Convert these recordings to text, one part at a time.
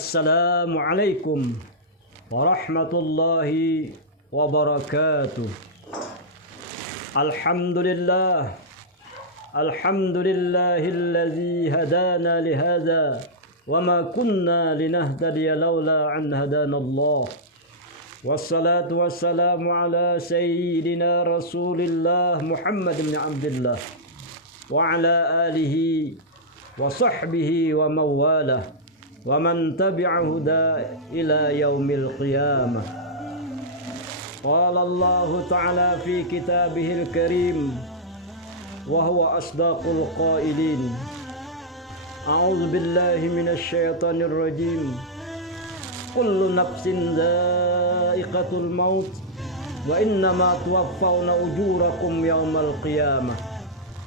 Assalamualaikum warahmatullahi wabarakatuh. Alhamdulillah, alhamdulillahilladzi hadana lihada wa ma kunna linahtadiya laula an hadanallah. Wassalatu wassalamu ala sayyidina Rasulillah Muhammad bin Abdullah wa ala alihi wa sahbihi wa mawalah wa man tabi'a huda ila yaumil qiyamah. Qala Allah ta'ala fi kitabihil karim wa huwa asdaqul qailin. A'udzu billahi minasy syaithanir rajim. Kullu nafsin dha'iqatul maut wa innama tuwaffawna ujurakum yaumal qiyamah.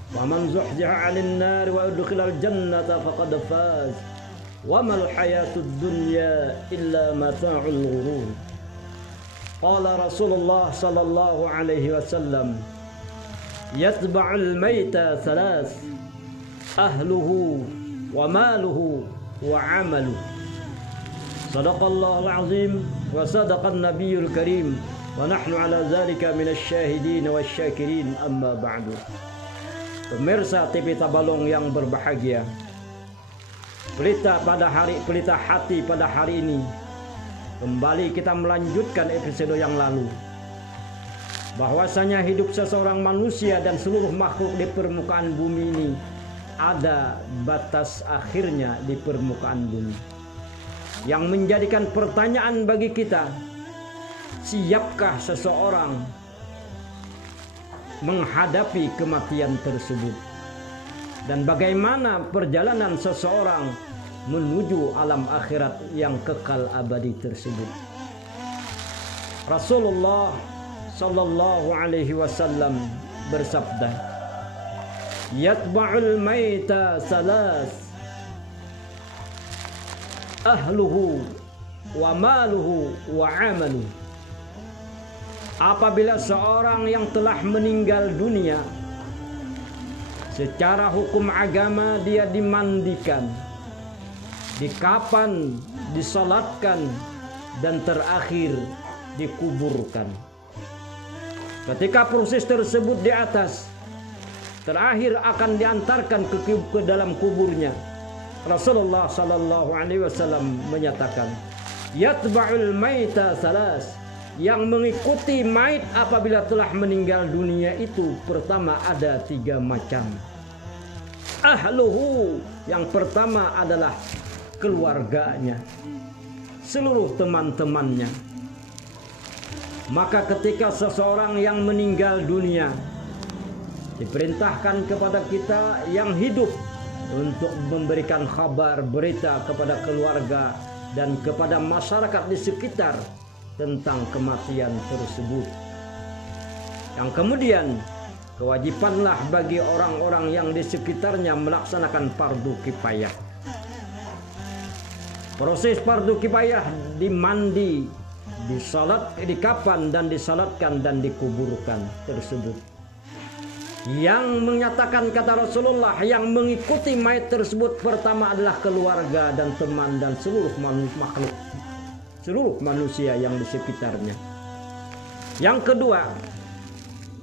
Wa man zuhziha 'anil nar wa udkhilal jannata faqad faz. Wa mal hayatud dunya illa mata'ul ghurur. Qala Rasulullah sallallahu alaihi wasallam, yatba'ul maita thalath, ahluhu wa maluhu wa 'amaluhu. Sadaqallahul azim wa sadaqan nabiyyul karim wa nahnu ala dzalika minasy syahidin wasyakirin, amma ba'du. Pemirsa TV Tabalong yang berbahagia, pelita hati pada hari ini, kembali kita melanjutkan episode yang lalu, bahwasanya hidup seseorang manusia dan seluruh makhluk di permukaan bumi ini ada batas akhirnya di permukaan bumi, yang menjadikan pertanyaan bagi kita, siapkah seseorang menghadapi kematian tersebut, dan bagaimana perjalanan seseorang menuju alam akhirat yang kekal abadi tersebut. Rasulullah sallallahu alaihi wasallam bersabda, yatba'ul maita salas, ahluhu wa maluhu wa 'amaluhu. Apabila seorang yang telah meninggal dunia, secara hukum agama dia dimandikan, dikafan, disalatkan, dan terakhir dikuburkan. Ketika proses tersebut di atas, terakhir akan diantarkan ke dalam kuburnya. Rasulullah sallallahu alaihi wasallam menyatakan, yatba'ul maita salas, yang mengikuti mayit apabila telah meninggal dunia itu pertama ada 3 macam. Ahluhu, yang pertama adalah keluarganya, seluruh teman-temannya. Maka ketika seseorang yang meninggal dunia, diperintahkan kepada kita yang hidup untuk memberikan kabar, berita kepada keluarga dan kepada masyarakat di sekitar tentang kematian tersebut. Yang kemudian kewajibanlah bagi orang-orang yang di sekitarnya melaksanakan fardu kifayah. Proses fardu kifayah dimandi, disalat, dikafan dan disalatkan dan dikuburkan tersebut. Yang menyatakan kata Rasulullah, yang mengikuti mayat tersebut pertama adalah keluarga dan teman dan seluruh makhluk, seluruh manusia yang di sekitarnya. Yang kedua,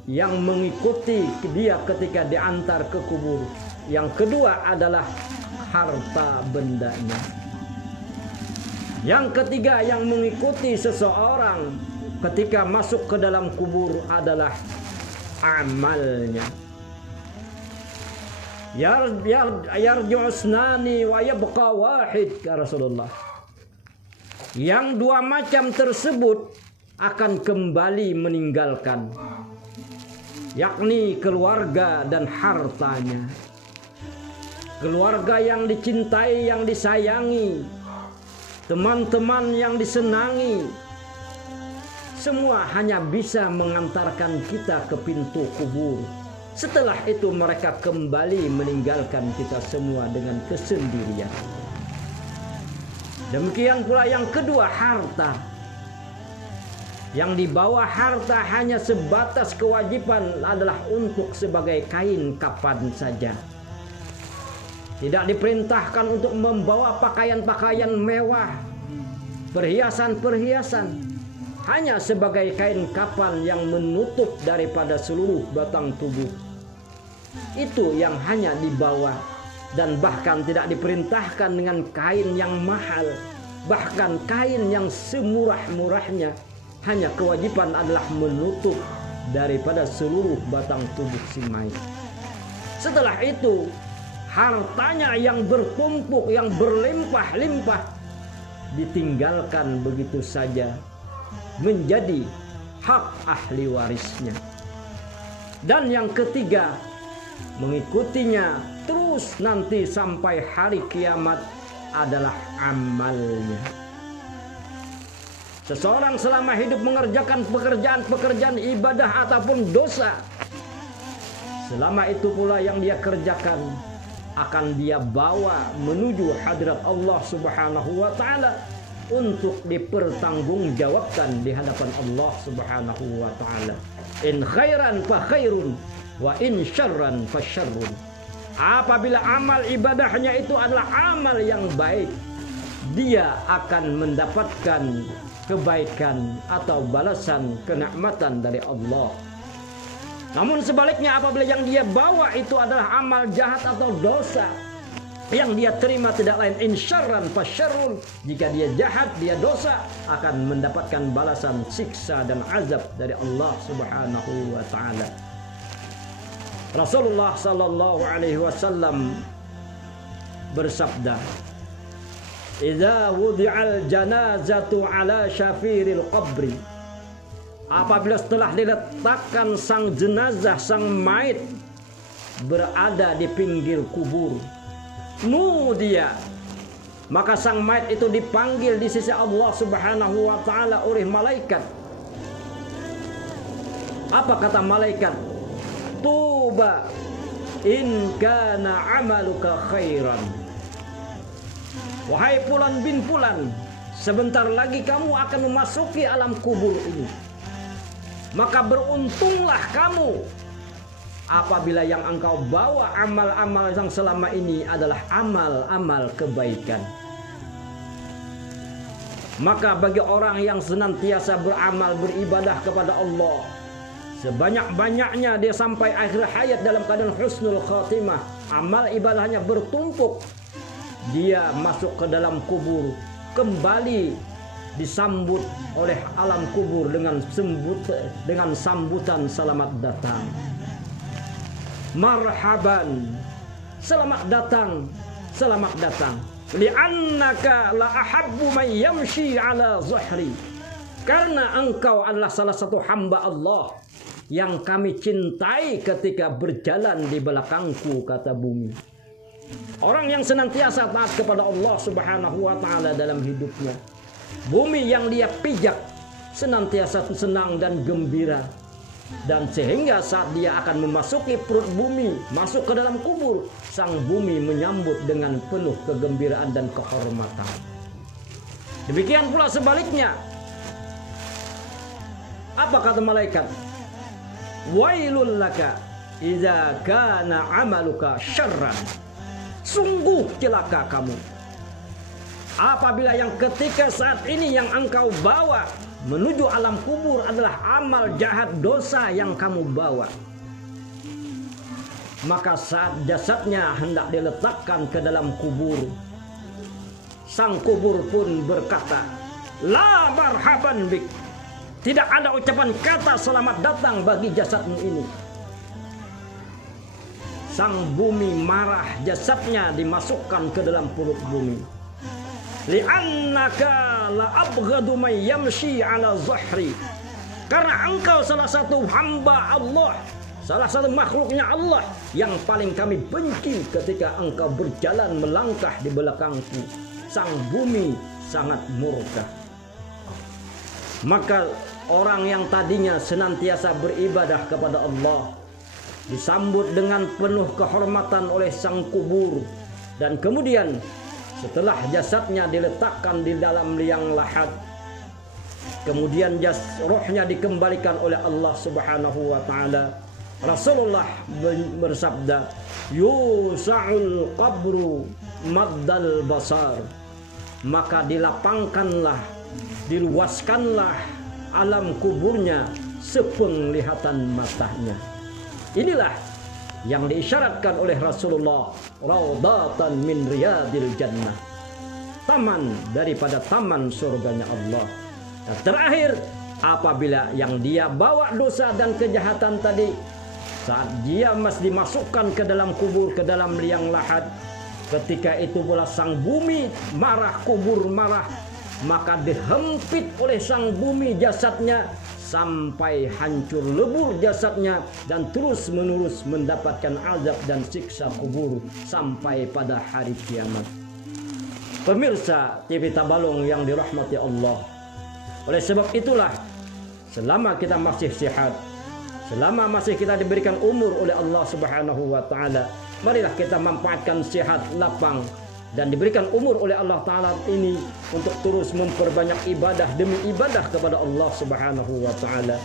yang mengikuti dia ketika diantar ke kubur, yang kedua adalah harta bendanya. Yang ketiga, yang mengikuti seseorang ketika masuk ke dalam kubur adalah amalnya. Yarju'usnani wa yabqa wahid, ya Rasulullah. Yang 2 macam tersebut akan kembali meninggalkan, yakni keluarga dan hartanya. Keluarga yang dicintai, yang disayangi, teman-teman yang disenangi, semua hanya bisa mengantarkan kita ke pintu kubur. Setelah itu mereka kembali meninggalkan kita semua dengan kesendirian. Demikian pula yang kedua, harta. Yang di bawah harta hanya sebatas kewajiban adalah untuk sebagai kain kafan saja. Tidak diperintahkan untuk membawa pakaian-pakaian mewah, perhiasan-perhiasan. Hanya sebagai kain kafan yang menutup daripada seluruh batang tubuh. Itu yang hanya dibawa. Dan bahkan tidak diperintahkan dengan kain yang mahal. Bahkan kain yang semurah-murahnya. Hanya kewajiban adalah menutup daripada seluruh batang tubuh si mayit. Setelah itu, hartanya yang bertumpuk, yang berlimpah-limpah, ditinggalkan begitu saja, menjadi hak ahli warisnya. Dan yang ketiga, mengikutinya terus nanti sampai hari kiamat adalah amalnya. Seseorang selama hidup mengerjakan pekerjaan-pekerjaan ibadah ataupun dosa, selama itu pula yang dia kerjakan akan dia bawa menuju hadirat Allah Subhanahu wa taala untuk dipertanggungjawabkan di hadapan Allah Subhanahu wa taala. In khairan fa khairun wa in syarran fa syarrun. Apabila amal ibadahnya itu adalah amal yang baik, dia akan mendapatkan kebaikan atau balasan kenikmatan dari Allah. Namun sebaliknya, apabila yang dia bawa itu adalah amal jahat atau dosa, yang dia terima tidak lain insyarran fasyarrun, jika dia jahat, dia dosa, akan mendapatkan balasan siksa dan azab dari Allah Subhanahu wa taala. Rasulullah sallallahu alaihi wasallam bersabda, "Idza wudi'al janazatu ala syafiril qabri." Apabila setelah diletakkan sang jenazah, sang mayit berada di pinggir kubur, nudia, maka sang mayit itu dipanggil di sisi Allah Subhanahu wa taala oleh malaikat. Apa kata malaikat? Tuba in kana amaluka khairan. Wahai fulan bin fulan, sebentar lagi kamu akan memasuki alam kubur ini. Maka beruntunglah kamu apabila yang engkau bawa amal-amal yang selama ini adalah amal-amal kebaikan. Maka bagi orang yang senantiasa beramal, beribadah kepada Allah, sebanyak-banyaknya dia sampai akhir hayat dalam keadaan husnul khatimah, amal ibadahnya bertumpuk, dia masuk ke dalam kubur, kembali disambut oleh alam kubur dengan sambutan selamat datang. Marhaban, selamat datang, selamat datang. Li'annaka la ahabbu man yamshi ala zuhri. Karena engkau adalah salah satu hamba Allah yang kami cintai ketika berjalan di belakangku, kata bumi. Orang yang senantiasa taat kepada Allah Subhanahu wa taala dalam hidupnya, bumi yang dia pijak senantiasa senang dan gembira. Dan sehingga saat dia akan memasuki perut bumi, masuk ke dalam kubur, sang bumi menyambut dengan penuh kegembiraan dan kehormatan. Demikian pula sebaliknya. Apa kata malaikat? Wailul laka idza kana amaluka syarran. Sungguh celaka kamu apabila yang ketika saat ini yang engkau bawa menuju alam kubur adalah amal jahat, dosa yang kamu bawa. Maka saat jasadnya hendak diletakkan ke dalam kubur, sang kubur pun berkata, la marhaban bik. Tidak ada ucapan kata selamat datang bagi jasadmu ini. Sang bumi marah, jasadnya dimasukkan ke dalam perut bumi. Li'annaka la abghadu man yamshi ala zuhri. Karena engkau salah satu hamba Allah, salah satu makhluknya Allah yang paling kami benci ketika engkau berjalan melangkah di belakangku. Sang bumi sangat murka. Maka orang yang tadinya senantiasa beribadah kepada Allah disambut dengan penuh kehormatan oleh sang kubur, dan kemudian setelah jasadnya diletakkan di dalam liang lahat, kemudian rohnya dikembalikan oleh Allah Subhanahu wa taala. Rasulullah bersabda, yusa'ul qabru maddal basar, maka dilapangkanlah, diluaskanlah alam kuburnya sepenglihatan matanya. Inilah yang diisyaratkan oleh Rasulullah, raudatan min riyadil jannah, taman daripada taman surganya Allah. Dan terakhir, apabila yang dia bawa dosa dan kejahatan tadi, saat dia masih dimasukkan ke dalam kubur, ke dalam liang lahat, ketika itu pula sang bumi marah, kubur marah, maka dihempit oleh sang bumi jasadnya sampai hancur lebur jasadnya, dan terus menerus mendapatkan azab dan siksa kubur sampai pada hari kiamat. Pemirsa TV Tabalong yang dirahmati Allah, oleh sebab itulah selama kita masih sehat, selama masih kita diberikan umur oleh Allah Subhanahu wa taala, marilah kita manfaatkan sehat, lapang, dan diberikan umur oleh Allah Ta'ala ini untuk terus memperbanyak ibadah demi ibadah kepada Allah Subhanahu wa Ta'ala,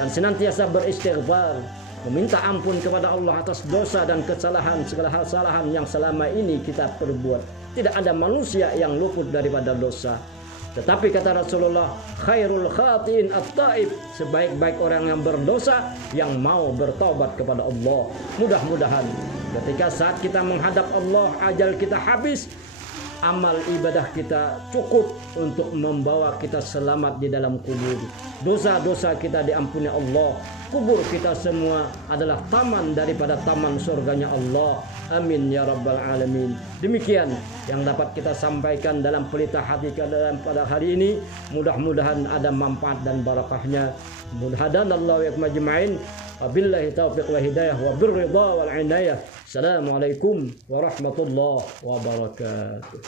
dan senantiasa beristighfar, meminta ampun kepada Allah atas dosa dan kesalahan, segala kesalahan yang selama ini kita perbuat. Tidak ada manusia yang luput daripada dosa. Tetapi kata Rasulullah, khairul khatiin at-taib, sebaik-baik orang yang berdosa yang mau bertaubat kepada Allah. Mudah-mudahan ketika saat kita menghadap Allah, ajal kita habis, amal ibadah kita cukup untuk membawa kita selamat di dalam kubur. Dosa-dosa kita diampuni Allah. Kubur kita semua adalah taman daripada taman surganya Allah. Amin ya rabbal alamin. Demikian yang dapat kita sampaikan dalam pelita hati kita dalam pada hari ini. Mudah-mudahan ada manfaat dan barakahnya. Mudah-mudahan Allah yakum ajma'in. Wabillahi taufiq wa hidayah wa birridha wal inayah. Assalamualaikum warahmatullahi wabarakatuh.